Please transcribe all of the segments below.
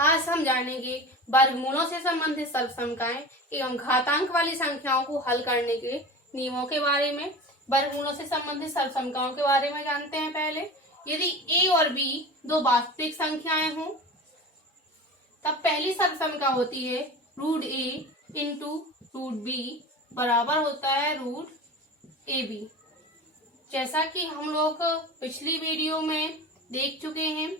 आज हम जानेंगे वर्गमूलों से संबंधित सर्वसमीकरण एवं घातांक वाली संख्याओं को हल करने के नियमों के बारे में। वर्गमूलों से संबंधित सर्वसमीकरणों के बारे में जानते हैं। पहले यदि a और b दो वास्तविक संख्याएं हों तब पहली सर्वसमीकरण होती है root a into root b बराबर होता है रूट ab। जैसा कि हम लोग पिछली वीडियो में देख चुके हैं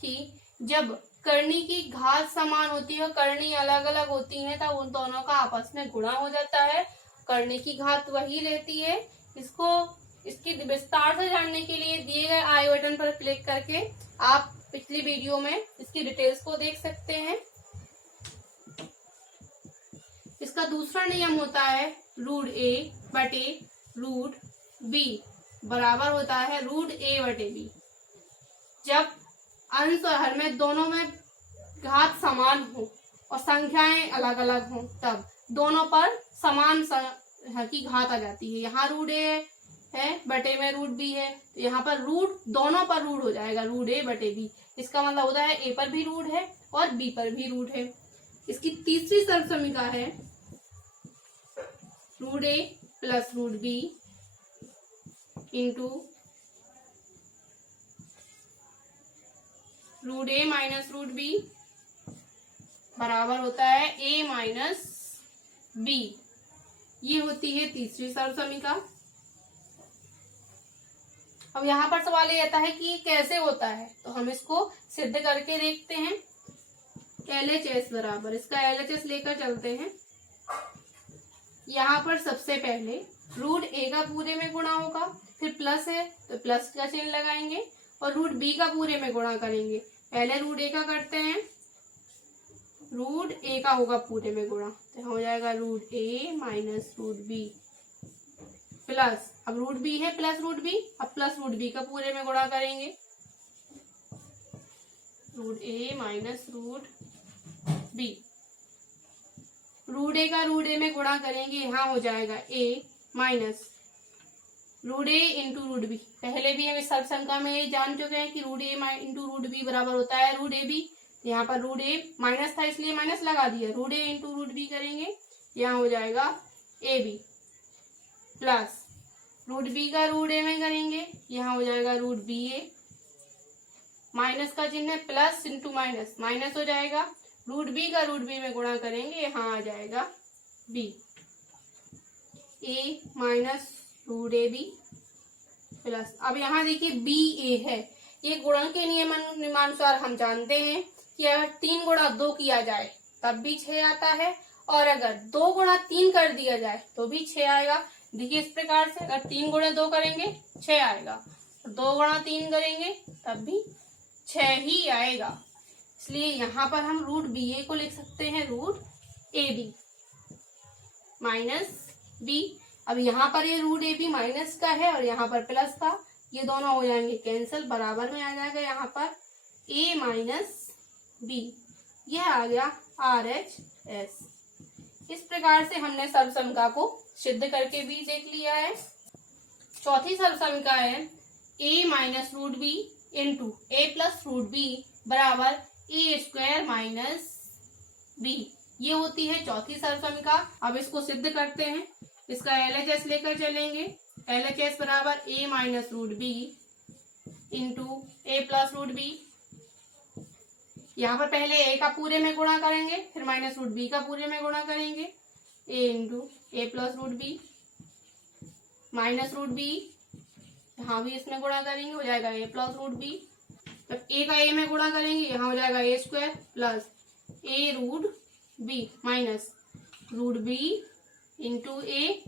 कि जब करनी की घात समान होती है, करनी अलग अलग होती है, तब उन दोनों का आपस में गुणा हो जाता है। करनी की घात वही रहती है। इसकी विस्तार से जानने के लिए दिए गए आई बटन पर क्लिक करके आप पिछली वीडियो में इसकी डिटेल्स को देख सकते हैं। इसका दूसरा नियम होता है रूट a बटे रूट b बराबर होता है रूट a बटे b। जब अंश और हर में दोनों में घात समान हो और संख्याएं अलग अलग हो तब दोनों पर समान की घात आ जाती है। यहाँ रूट a है बटे में रूट b है, तो यहाँ पर रूट दोनों पर रूट हो जाएगा रूट a बटे b। इसका मतलब होता है a पर भी रूट है और b पर भी रूट है। इसकी तीसरी सर्वसमीकरण है root a plus root b into root a minus root b बराबर होता है a माइनस b। ये होती है तीसरी सर्वसमीकरण। अब यहाँ पर सवाल ये आता है कि ये कैसे होता है, तो हम इसको सिद्ध करके देखते हैं। LHS बराबर, इसका LHS लेकर चलते हैं। यहाँ पर सबसे पहले रूट a का पूरे में गुणा होगा, फिर प्लस है तो प्लस का चिन्ह लगाएंगे और रूट b का पूरे में गुणा करेंगे। पहले रूट a का करते हैं, रूट a का होगा पूरे में गुणा, तो हो जाएगा root a minus root b plus, अब रूट b है प्लस रूट b, अब प्लस रूट b का पूरे में गुणा करेंगे, root a minus root b। Root a का रूट a में गुणा करेंगे, यहाँ हो जाएगा a minus root a into root b। पहले भी हम इस सर्वसमीकरण में जान चुके हैं कि root a into root b बराबर होता है रूट a b। यहाँ पर रूट a माइनस था इसलिए माइनस लगा दिया, root a into root b करेंगे, यहाँ हो जाएगा a b plus root b का रूट a में करेंगे, यहाँ हो जाएगा रूट b a। माइनस का चिन्ह है, प्लस इंटू माइनस माइनस हो जाएगा, रूट b का रूट b में गुणा करेंगे, यहाँ आ जाएगा b। a minus root A B plus, अब यहाँ देखिए बी ए है। ये गुणन के नियमानुसार हम जानते हैं कि अगर 3 गुणा 2 किया जाए तब भी 6 आता है, और अगर 2 गुणा 3 कर दिया जाए तो भी 6 आएगा। देखिए इस प्रकार से, अगर 3 गुणा 2 करेंगे 6 आएगा, 2 गुणा 3 करेंगे तब भी 6 ही आएगा। इसलिए यहाँ पर हम रूट बी ए को लिख सकते हैं root A B minus B. अब यहाँ पर ये रूट ए बी माइनस का है और यहाँ पर प्लस का, ये दोनों हो जाएंगे कैंसिल, बराबर में आ जाएगा यहाँ पर a माइनस बी। यह आ गया RHS। इस प्रकार से हमने सर्वसमीकरण को सिद्ध करके भी देख लिया है। चौथी सर्वसमीकरण है a minus root B into A plus root B बराबर a स्क्वायर माइनस b। ये होती है चौथी सर्वसमीकरण। अब इसको सिद्ध करते हैं। इसका LHS लेकर चलेंगे। LHS बराबर a minus root B into A plus root B. यहाँ पर पहले a का पूरे में गुणा करेंगे, फिर माइनस रूट b का पूरे में गुणा करेंगे, a into A plus root B minus root b, यहाँ भी इसमें गुणा करेंगे, हो जाएगा a प्लस रूट b। जब a का a में गुणा करेंगे, यहाँ हो जाएगा a square plus a root b minus root b into A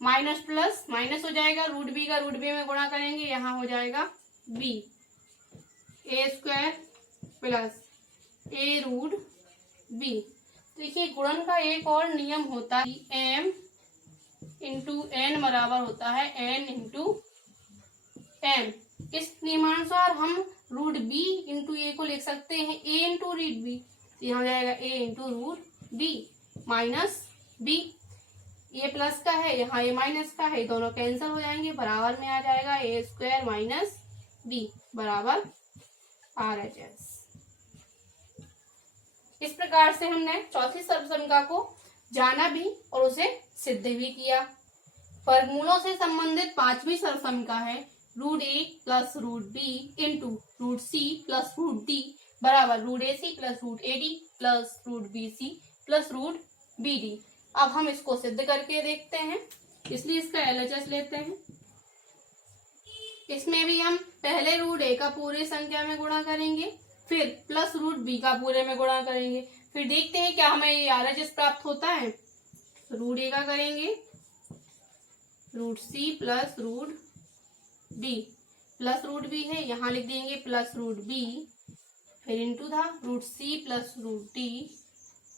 minus plus minus हो जाएगा, रूट बी का रूट बी में गुणा करेंगे, यहाँ हो जाएगा b A square plus A root B. देखिए गुणन का एक और नियम होता है m इंटू एन बराबर होता है n इंटू m। इस नियमानुसार हम रूट b इंटू ए को लिख सकते हैं a इंटू रूट b, यहाँ हो जाएगा a into root b minus b। ये प्लस का है, यहाँ ये माइनस का है, दोनों कैंसिल हो जाएंगे, बराबर में आ जाएगा a स्क्वायर माइनस b बराबर RHS। इस प्रकार से हमने चौथी सर्वसंख्या को जाना भी और उसे सिद्ध भी किया। वर्गमूलों से संबंधित पांचवी सर्वसंख्या है root A plus root B into root C plus root D बराबर root A C plus root A D plus root B C plus root B D. अब हम इसको सिद्ध करके देखते हैं, इसलिए इसका एलएचएस लेते हैं। इसमें भी हम पहले रूट ए का पूरे संख्या में गुणा करेंगे, फिर प्लस रूट बी का पूरे में गुणा करेंगे, फिर देखते हैं क्या हमें ये आरएचएस प्राप्त होता है। रूट ए का करेंगे root C plus root B plus root B है, यहाँ लिख देंगे प्लस रूट बी, फिर इंटू था root C plus root D.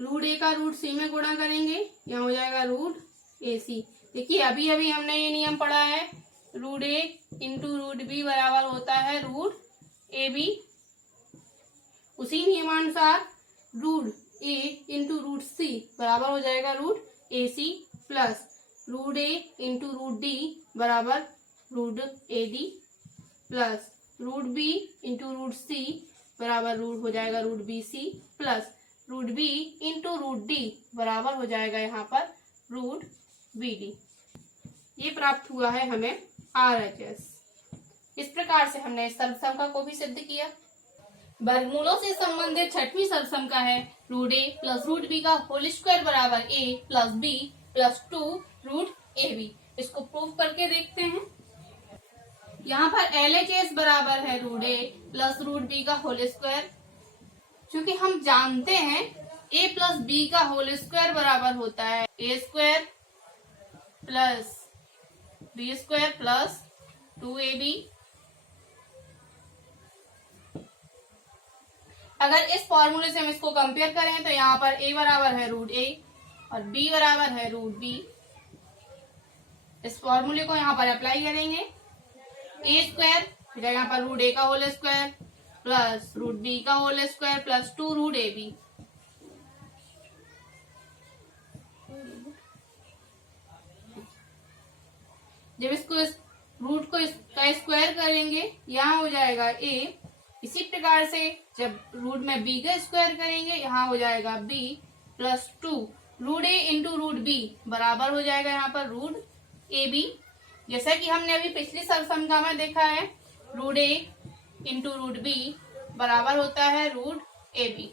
Root A का रूट सी में गुणा करेंगे, यहाँ हो जाएगा रूट ए सी। देखिए अभी अभी हमने ये नियम पढ़ा है root A into root B बराबर होता है रूट ए बी। उसी नियमानुसार root A into root C बराबर हो जाएगा root A C plus root A into root D बराबर root A D plus root B into root C बराबर रूट हो जाएगा root B C plus root B into root D बराबर हो जाएगा यहाँ पर रूट बी डी। ये प्राप्त हुआ है हमें आरएचएस। इस प्रकार से हमने इस सर्वसंख्या को भी सिद्ध किया। वर्गमूलों से संबंधित छठवीं सर्वसंख्या है root A plus root B का होल स्क्वायर बराबर A plus B plus 2 root A B. इसको प्रूव करके देखते हैं। यहाँ पर एलएचएस बराबर है root A plus root B का होल स्क्वायर। क्योंकि हम जानते हैं ए प्लस बी का होल स्क्वायर बराबर होता है A square plus B square plus 2ab। अगर इस फॉर्मूले से हम इसको कंपेयर करें तो यहाँ पर a बराबर है रूट ए और b बराबर है रूट बी। इस फॉर्मूले को यहाँ पर अप्लाई करेंगे, ए स्क्वायर फिर यहाँ पर रूट ए का whole square plus root B का whole square plus 2 root A B. जब इसको रूट को इसका स्क्वायर करेंगे यहाँ हो जाएगा a। इसी प्रकार से जब रूट में b का स्क्वायर करेंगे यहाँ हो जाएगा b plus 2 root A into root B बराबर हो जाएगा यहाँ पर रूट ए बी। जैसा कि हमने अभी पिछली सर्वसंख्या में देखा है root A into root B बराबर होता है रूट ए बी।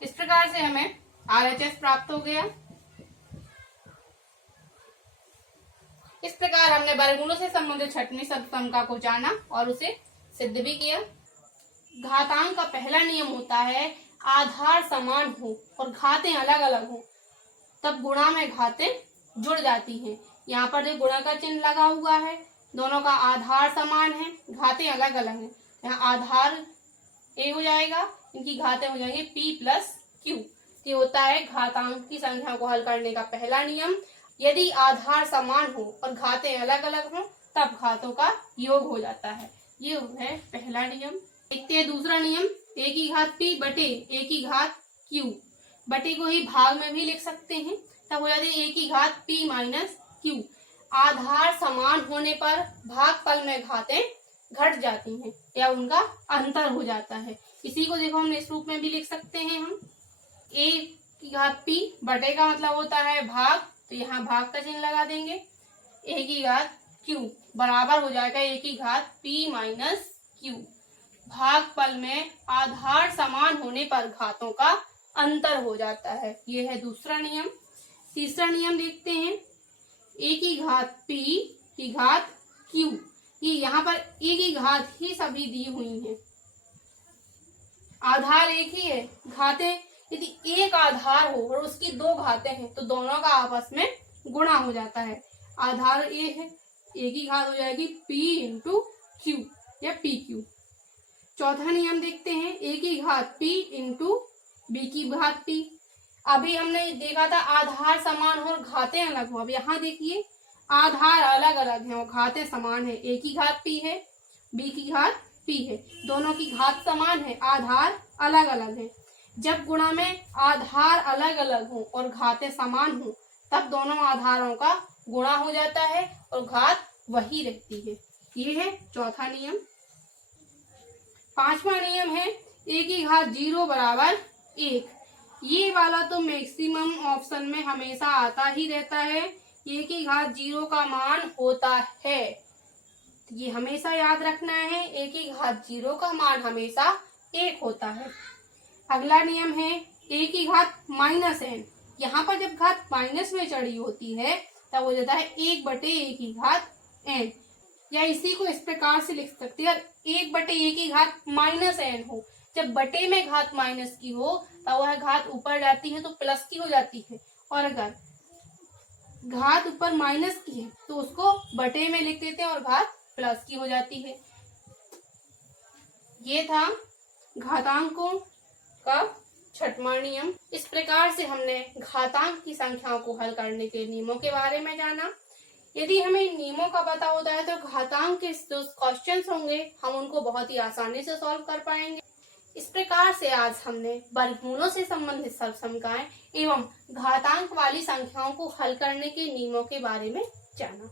इस प्रकार से हमें आरएचएस प्राप्त हो गया। इस प्रकार हमने वर्गमूलों से संबंधित छठवीं सर्वसंख्या को जाना और उसे सिद्ध भी किया। घातांक का पहला नियम होता है आधार समान हो और घातें अलग अलग हो तब गुणा में घातें जुड़ जाती हैं। यहाँ पर जो गुणा का चिन्ह लगा हुआ है दोनों का आधार समान है, घातें अलग अलग हैं। यहाँ आधार ए हो जाएगा, इनकी घातें हो जाएंगी p प्लस क्यू। ये होता है घातांक की संख्या को हल करने का पहला नियम। यदि आधार समान हो और घातें अलग अलग हो तब घातों का योग हो जाता है। ये है पहला नियम। देखते हैं दूसरा नियम, a की घात p बटे a की घात q। बटे को ही भाग में भी लिख सकते हैं, तब हो जाती है a की घात p माइनस q। आधार समान होने पर भागफल में घातें घट जाती हैं या उनका अंतर हो जाता है। इसी को देखो हम इस रूप में भी लिख सकते हैं। हम a की घात p बटे का मतलब होता है भाग, तो यहाँ भाग का चिन्ह लगा देंगे। a की घात q बराबर हो जाएगा a की घात p माइनस q। भागफल में आधार समान होने पर घातों का अंतर हो जाता है। ये है दूसरा नियम। तीसरा नियम देखते हैं, a की घात p की घात q। ये यहाँ पर a की घात ही सभी दी हुई हैं, आधार एक ही है। घातें यदि एक आधार हो और उसकी दो घातें हैं तो दोनों का आपस में गुणा हो जाता है। आधार a है, a की घात हो जाएगी p इंटू क्यू या पी क्यू। चौथा नियम देखते हैं, a की घात p इंटू b की घात p। अभी हमने देखा था आधार समान हो और घातें अलग हो। अब यहाँ देखिए आधार अलग अलग हैं और घातें समान है। a की घात p है, b की घात p है, दोनों की घात समान है, आधार अलग अलग है। जब गुणा में आधार अलग अलग हो और घातें समान हो तब दोनों आधारों का गुणा हो जाता है और घात वही रहती है। ये है चौथा नियम। पांचवा नियम है ए की घात 0 बराबर 1। ये वाला तो मैक्सिमम ऑप्शन में हमेशा आता ही रहता है। ए की घात 0 का मान होता है, ये हमेशा याद रखना है। ए की घात 0 का मान हमेशा 1 होता है। अगला नियम है ए की घात -n। यहाँ पर जब घात माइनस में चढ़ी होती है तब हो जाता है 1/a की घात n, या इसी को इस प्रकार से लिख सकते हैं, 1/a की घात -n हो। जब बटे में घात माइनस की हो तब वह घात ऊपर जाती है तो प्लस की हो जाती है, और अगर घात ऊपर माइनस की है तो उसको बटे में लिख देते हैं और घात प्लस की हो जाती है। ये था घातांकों का छठवां नियम। इस प्रकार से हमने घातांक की संख्याओं को हल करने के नियमों के बारे में जाना। यदि हमें नियमों का पता होता है तो घातांक के जो क्वेश्चंस होंगे हम उनको बहुत ही आसानी से सॉल्व कर पाएंगे। इस प्रकार से आज हमने वर्गमूलों से संबंधित सर्वसंख्याएं एवं घातांक वाली संख्याओं को हल करने के नियमों के बारे में जाना।